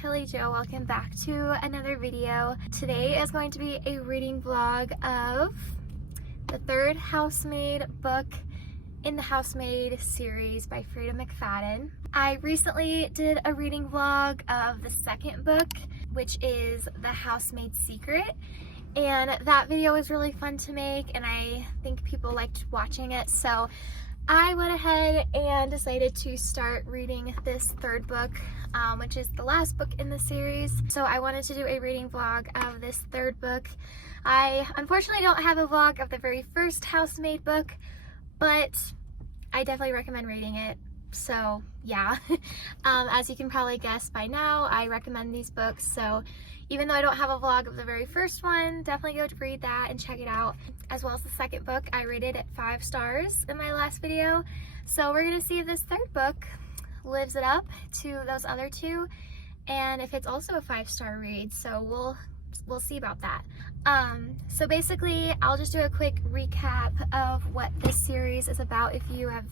Kelly Jo. Welcome back to another video. Today is going to be a reading vlog of the third HOUSEMAID book in the HOUSEMAID series by Freida McFadden. I recently did a reading vlog of the second book, which is The HOUSEMAID Secret, and that video was really fun to make and I think people liked watching it, so I went ahead and decided to start reading this third book, which is the last book in the series. So I wanted to do a reading vlog of this third book. I unfortunately don't have a vlog of the very first HOUSEMAID book, but I definitely recommend reading it. So yeah, as you can probably guess by now, I recommend these books. So even though I don't have a vlog of the very first one, definitely go to read that and check it out. As well as the second book, I rated it 5 stars in my last video. So we're gonna see if this third book lives it up to those other two, and if it's also a 5-star read. So we'll see about that. So basically, I'll just do a quick recap of what this series is about if you have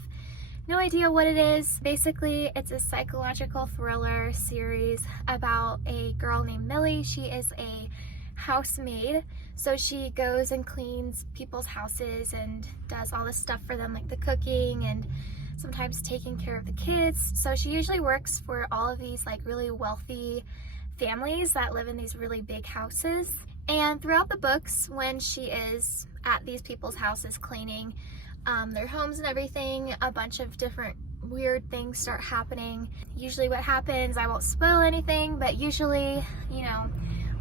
no idea what it is. Basically, it's a psychological thriller series about a girl named Millie. She is a housemaid, so she goes and cleans people's houses and does all this stuff for them, like the cooking and sometimes taking care of the kids. So she usually works for all of these like really wealthy families that live in these really big houses. And throughout the books, when she is at these people's houses cleaning their homes and everything, a bunch of different weird things start happening. Usually what happens, I won't spoil anything, but usually, you know,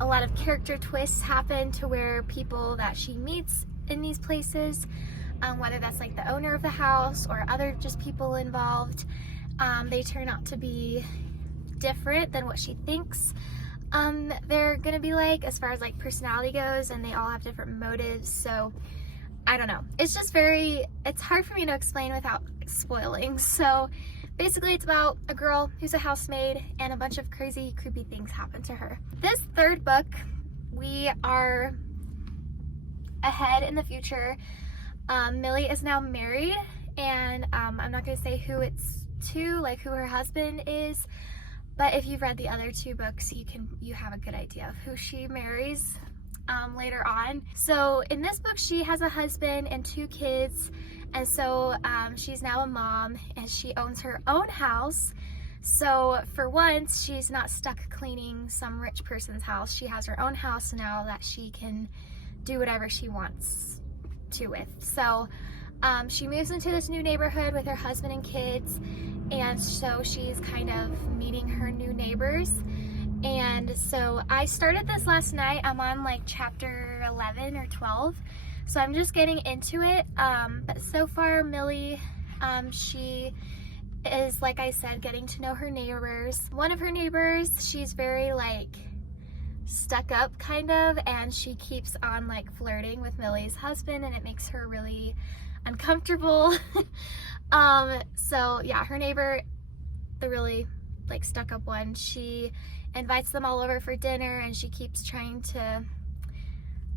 a lot of character twists happen to where people that she meets in these places, whether that's like the owner of the house or other just people involved, they turn out to be different than what she thinks they're gonna be like as far as like personality goes, and they all have different motives. So I don't know, it's just it's hard for me to explain without spoiling. So basically it's about a girl who's a housemaid and a bunch of crazy, creepy things happen to her. This third book, we are ahead in the future. Millie is now married, and I'm not gonna say who it's to, like who her husband is, but if you've read the other 2 books, you have a good idea of who she marries later on. So in this book, she has a husband and 2 kids, and so she's now a mom and she owns her own house. So for once, she's not stuck cleaning some rich person's house. She has her own house now that she can do whatever she wants to with. So she moves into this new neighborhood with her husband and kids, and so she's kind of meeting her new neighbors. And so I started this last night. I'm on like chapter 11 or 12, so I'm just getting into it. But so far, Millie, she is, like I said, getting to know her neighbors. One of her neighbors, she's very like stuck up kind of, and she keeps on like flirting with Millie's husband, and it makes her really uncomfortable. So yeah, her neighbor, the really like stuck up one, she invites them all over for dinner, and she keeps trying to,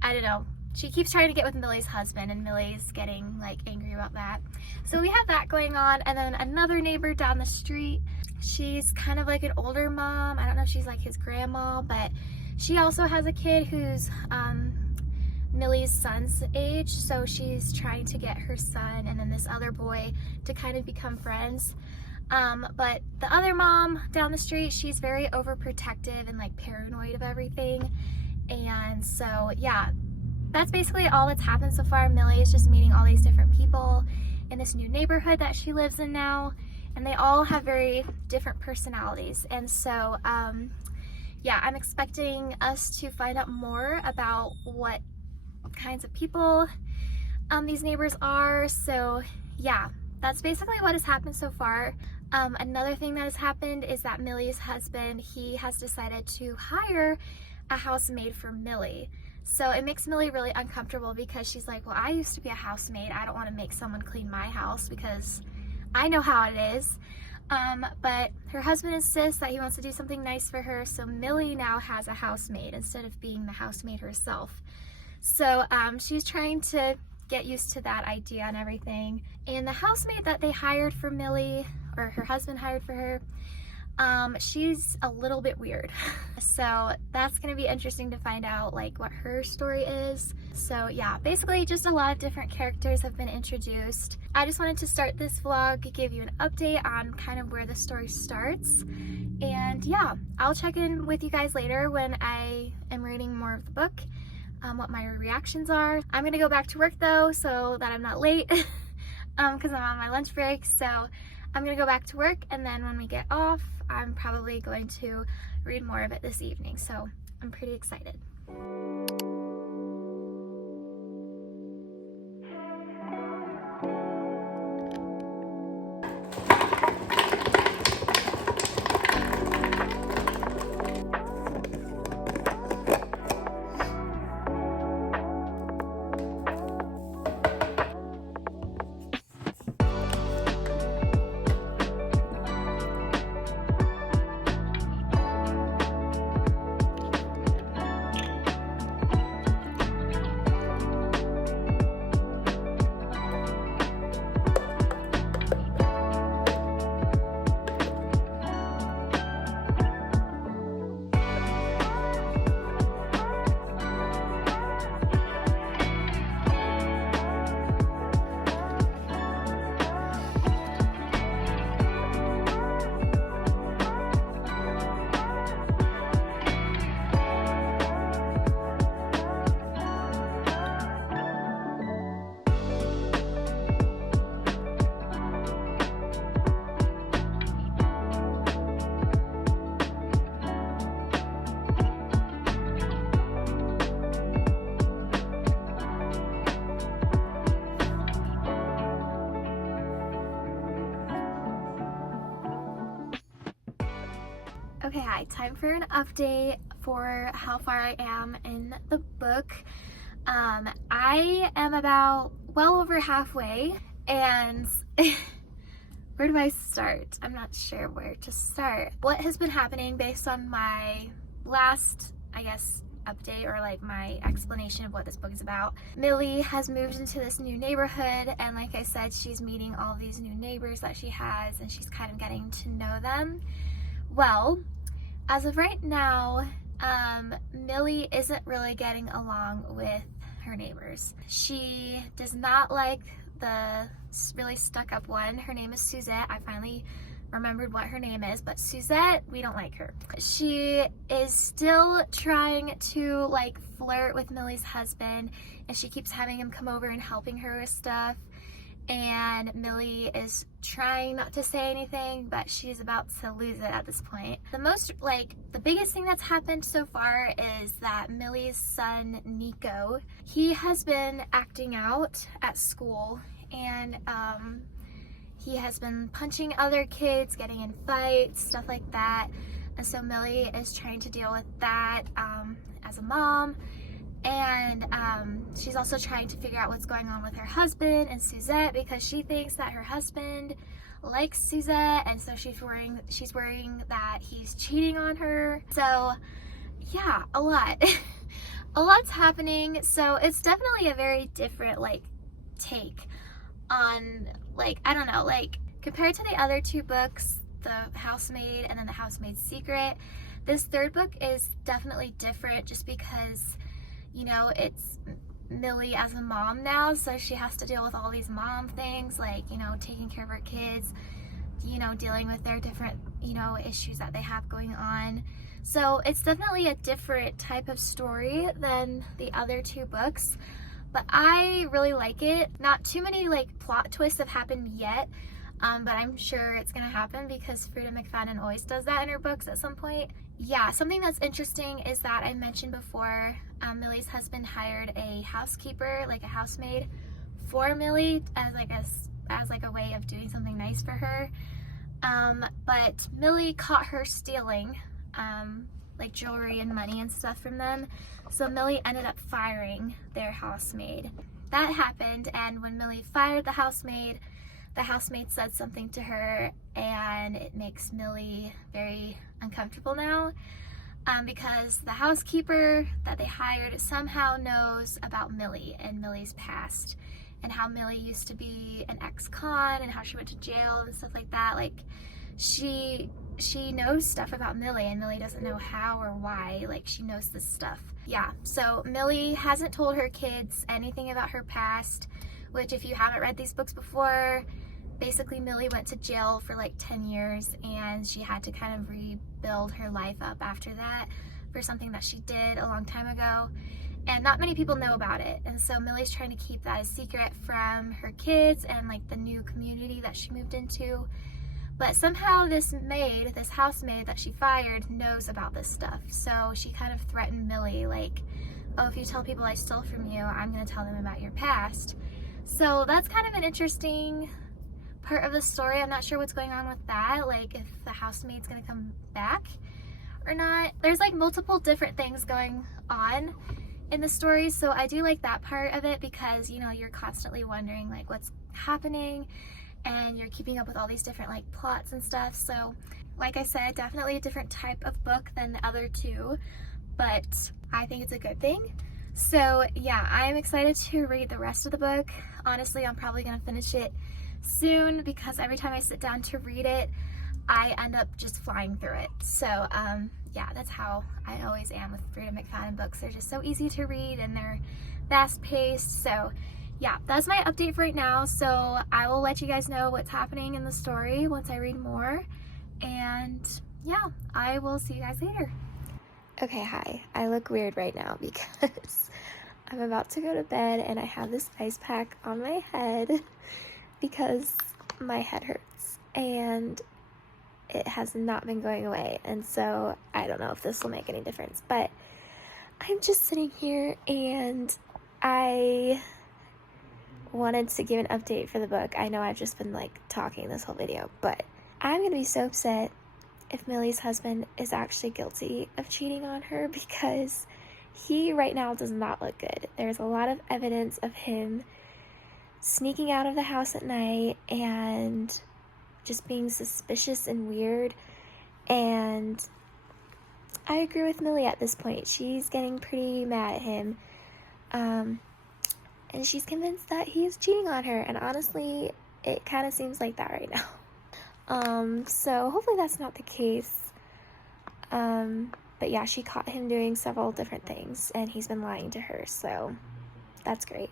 I don't know, she keeps trying to get with Millie's husband, and Millie's getting like angry about that. So we have that going on. And then another neighbor down the street, she's kind of like an older mom. I don't know if she's like his grandma, but she also has a kid who's Millie's son's age, so she's trying to get her son and then this other boy to kind of become friends. But the other mom down the street, she's very overprotective and like paranoid of everything. And so yeah, that's basically all that's happened so far. Millie is just meeting all these different people in this new neighborhood that she lives in now, and they all have very different personalities. And so yeah, I'm expecting us to find out more about what kinds of people these neighbors are. So yeah, that's basically what has happened so far. Another thing that has happened is that Millie's husband, he has decided to hire a housemaid for Millie. So it makes Millie really uncomfortable because she's like, well, I used to be a housemaid. I don't want to make someone clean my house because I know how it is. But her husband insists that he wants to do something nice for her, so Millie now has a housemaid instead of being the housemaid herself. So she's trying to get used to that idea and everything. And the housemaid that they hired for Millie, or her husband hired for her, She's a little bit weird. So that's gonna be interesting to find out like what her story is. So yeah, basically just a lot of different characters have been introduced. I just wanted to start this vlog, give you an update on kind of where the story starts. And yeah, I'll check in with you guys later when I am reading more of the book, what my reactions are. I'm gonna go back to work though, so that I'm not late, because I'm on my lunch break. So I'm gonna go back to work, and then when we get off, I'm probably going to read more of it this evening. So I'm pretty excited. Okay, hi, time for an update for how far I am in the book. I am about well over halfway, and where do I start? I'm not sure where to start. What has been happening based on my last, I guess, update, or like my explanation of what this book is about. Millie has moved into this new neighborhood, and like I said, she's meeting all these new neighbors that she has, and she's kind of getting to know them. Well, as of right now, Millie isn't really getting along with her neighbors. She does not like the really stuck-up one. Her name is Suzette. I finally remembered what her name is, but Suzette, we don't like her. She is still trying to like flirt with Millie's husband, and she keeps having him come over and helping her with stuff. And Millie is trying not to say anything, but she's about to lose it at this point. The biggest thing that's happened so far is that Millie's son, Nico, he has been acting out at school, and he has been punching other kids, getting in fights, stuff like that. And so Millie is trying to deal with that as a mom. And she's also trying to figure out what's going on with her husband and Suzette, because she thinks that her husband likes Suzette, and so she's worrying that he's cheating on her. So yeah, a lot's happening. So it's definitely a very different like take on, like, I don't know, like compared to the other two books, The Housemaid and then The Housemaid's Secret, this third book is definitely different, just because, you know, it's Millie as a mom now, so she has to deal with all these mom things, like, you know, taking care of her kids, you know, dealing with their different, you know, issues that they have going on. So it's definitely a different type of story than the other two books, but I really like it. Not too many like plot twists have happened yet, but I'm sure it's gonna happen because Freida McFadden always does that in her books at some point. Yeah, something that's interesting is that I mentioned before, Millie's husband hired a housekeeper, like a housemaid, for Millie as like a way of doing something nice for her. But Millie caught her stealing like jewelry and money and stuff from them, so Millie ended up firing their housemaid. That happened, and when Millie fired the housemaid said something to her, and it makes Millie very uncomfortable now, because the housekeeper that they hired somehow knows about Millie and Millie's past, and how Millie used to be an ex-con, and how she went to jail and stuff like that. Like, she she knows stuff about Millie, and Millie doesn't know how or why. Like, she knows this stuff. Yeah, so Millie hasn't told her kids anything about her past, which, if you haven't read these books before, basically Millie went to jail for like 10 years and she had to kind of rebuild her life up after that for something that she did a long time ago. And not many people know about it. And so Millie's trying to keep that a secret from her kids and like the new community that she moved into. But somehow this maid, this housemaid that she fired, knows about this stuff. So she kind of threatened Millie, like, oh, if you tell people I stole from you, I'm gonna tell them about your past. So that's kind of an interesting part of the story. I'm not sure what's going on with that, like if the housemaid's gonna come back or not. There's like multiple different things going on in the story, so I do like that part of it because, you know, you're constantly wondering like what's happening and you're keeping up with all these different like plots and stuff. So like I said, definitely a different type of book than the other two, but I think it's a good thing. So yeah, I'm excited to read the rest of the book. Honestly, I'm probably gonna finish it soon because every time I sit down to read it, I end up just flying through it. So yeah, that's how I always am with Freida McFadden books. They're just so easy to read and they're fast paced. So yeah, that's my update for right now. So I will let you guys know what's happening in the story once I read more. And yeah, I will see you guys later. Okay, hi. I look weird right now because I'm about to go to bed and I have this ice pack on my head because my head hurts and it has not been going away, and so I don't know if this will make any difference, but I'm just sitting here and I wanted to give an update for the book. I know I've just been like talking this whole video, but I'm gonna be so upset if Millie's husband is actually guilty of cheating on her because he right now does not look good. There's a lot of evidence of him sneaking out of the house at night and just being suspicious and weird, and I agree with Millie at this point. She's getting pretty mad at him, and she's convinced that he is cheating on her, and honestly, it kind of seems like that right now. So hopefully that's not the case, but yeah, she caught him doing several different things, and he's been lying to her, so that's great.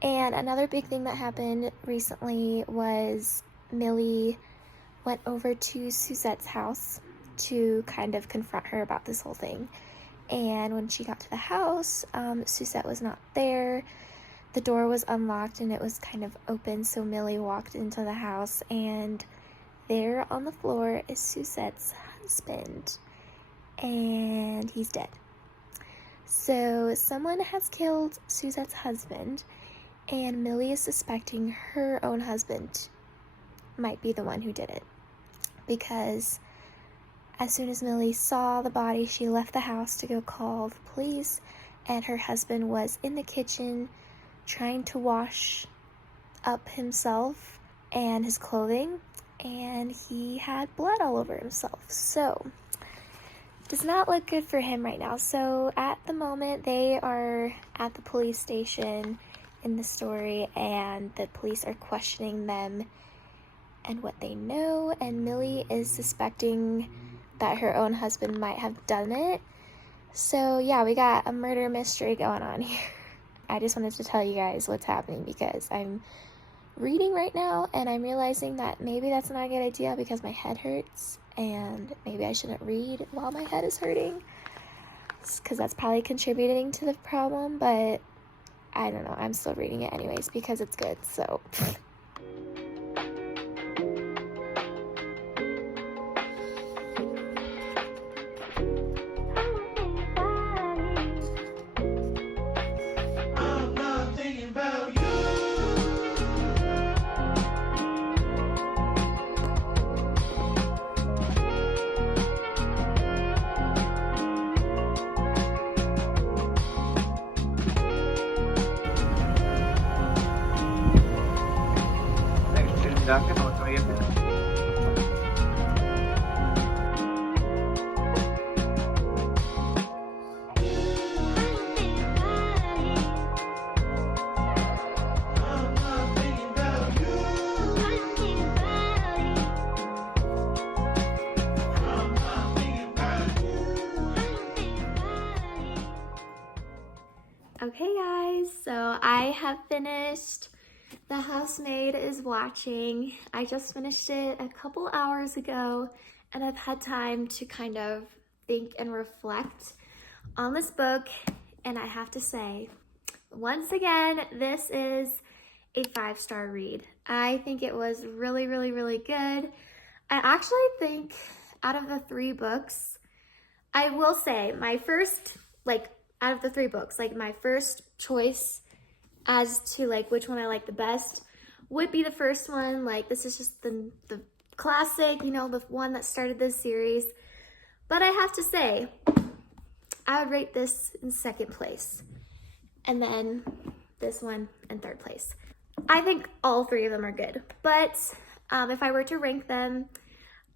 And another big thing that happened recently was Millie went over to Suzette's house to kind of confront her about this whole thing. And when she got to the house, Suzette was not there. The door was unlocked and it was kind of open, so Millie walked into the house and there on the floor is Suzette's husband, and he's dead. So someone has killed Suzette's husband, and Millie is suspecting her own husband might be the one who did it, because as soon as Millie saw the body, she left the house to go call the police, and her husband was in the kitchen trying to wash up himself and his clothing, and he had blood all over himself. So does not look good for him right now. So at the moment they are at the police station in the story, and the police are questioning them and what they know, and Millie is suspecting that her own husband might have done it. So yeah, we got a murder mystery going on here. I just wanted to tell you guys what's happening because I'm reading right now and I'm realizing that maybe that's not a good idea because my head hurts, and maybe I shouldn't read while my head is hurting because that's probably contributing to the problem, but I don't know, I'm still reading it anyways because it's good, so Okay guys, so I have finished The Housemaid is Watching. I just finished it a couple hours ago and I've had time to kind of think and reflect on this book, and I have to say, once again, this is a 5-star read. I think it was really, really, really good. I actually think out of the 3 books, I will say my first, out of the 3 books, my first choice as to which one I like the best would be the first one. This is just the classic, you know, the one that started this series. But I have to say, I would rate this in 2nd place, and then this one in 3rd place. I think all 3 of them are good, but if I were to rank them,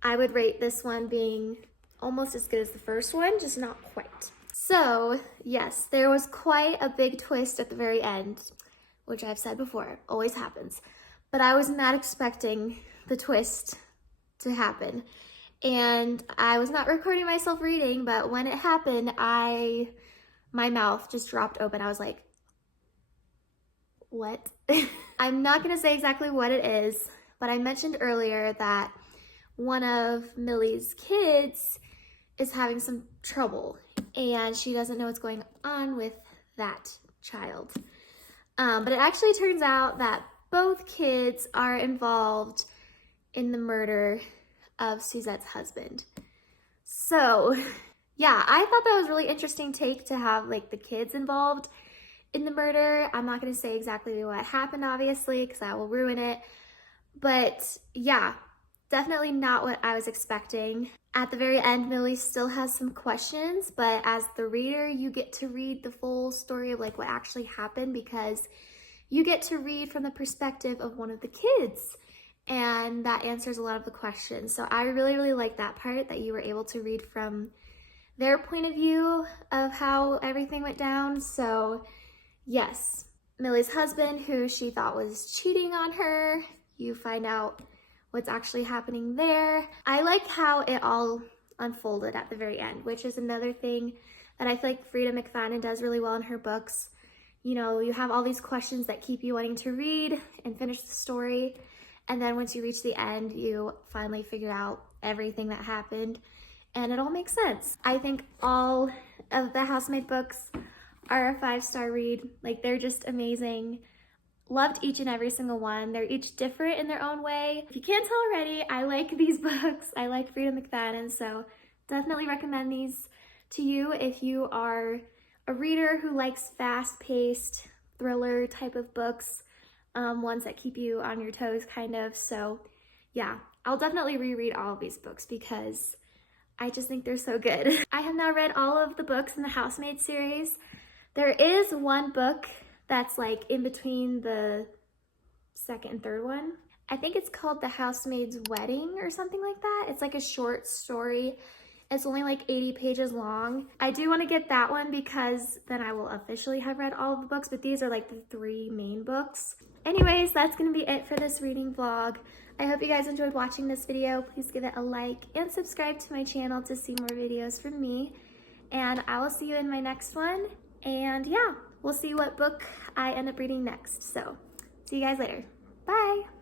I would rate this one being almost as good as the first one, just not quite. So yes, there was quite a big twist at the very end, which I've said before, always happens, but I was not expecting the twist to happen. And I was not recording myself reading, but when it happened, my mouth just dropped open. I was like, what? I'm not gonna say exactly what it is, but I mentioned earlier that one of Millie's kids is having some trouble and she doesn't know what's going on with that child. But it actually turns out that both kids are involved in the murder of Suzette's husband. So yeah, I thought that was a really interesting take to have the kids involved in the murder. I'm not going to say exactly what happened, obviously, because that will ruin it. But yeah, definitely not what I was expecting. At the very end, Millie still has some questions, but as the reader, you get to read the full story of what actually happened, because you get to read from the perspective of one of the kids, and that answers a lot of the questions. So I really, really like that part, that you were able to read from their point of view of how everything went down. So yes, Millie's husband, who she thought was cheating on her, you find out what's actually happening there. I like how it all unfolded at the very end, which is another thing that I feel like Freida McFadden does really well in her books. You know, you have all these questions that keep you wanting to read and finish the story, and then once you reach the end, you finally figure out everything that happened, and it all makes sense. I think all of the Housemaid books are a 5-star read. They're just amazing. Loved each and every single one. They're each different in their own way. If you can't tell already, I like these books. I like Freida McFadden, so definitely recommend these to you if you are a reader who likes fast-paced thriller type of books, ones that keep you on your toes kind of. So yeah, I'll definitely reread all of these books because I just think they're so good. I have now read all of the books in the Housemaid series. There is one book that's in between the 2nd and 3rd one. I think it's called The Housemaid's Wedding or something like that. It's a short story. It's only 80 pages long. I do want to get that one because then I will officially have read all of the books, but these are the 3 main books. Anyways, that's going to be it for this reading vlog. I hope you guys enjoyed watching this video. Please give it a like and subscribe to my channel to see more videos from me. And I will see you in my next one. And yeah, we'll see what book I end up reading next. So, see you guys later. Bye!